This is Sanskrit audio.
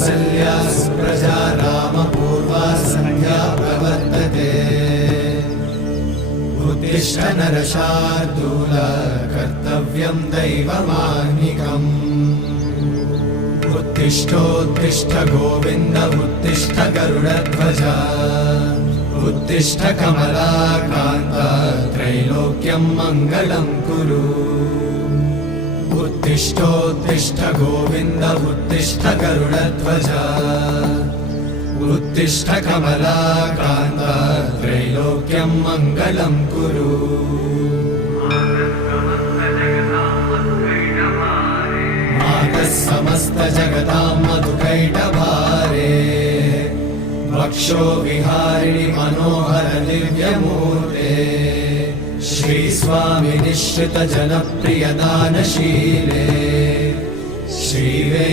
कौसल्या सुप्रजा रामपूर्वा सन्ध्या प्रवर्तते उत्तिष्ठ नरशार्दूल कर्तव्यं दैवमाह्निकम् उत्तिष्ठोत्तिष्ठ गोविन्द उत्तिष्ठ गरुडध्वज उत्तिष्ठ कमलाकान्त त्रैलोक्यं मङ्गलं कुरु उत्तिष्ठोत्तिष्ठ गोविन्द उत्तिष्ठ गरुडध्वज उत्तिष्ठ कमलाकान्त त्रैलोक्यं मङ्गलं कुरु मातः समस्त जगतां मधुकैटभारे वक्षो विहारिणि मनोहर दिव्यमूर्ते श्रीस्वामि निश्चित जनप्रिय दानशीले श्रीवे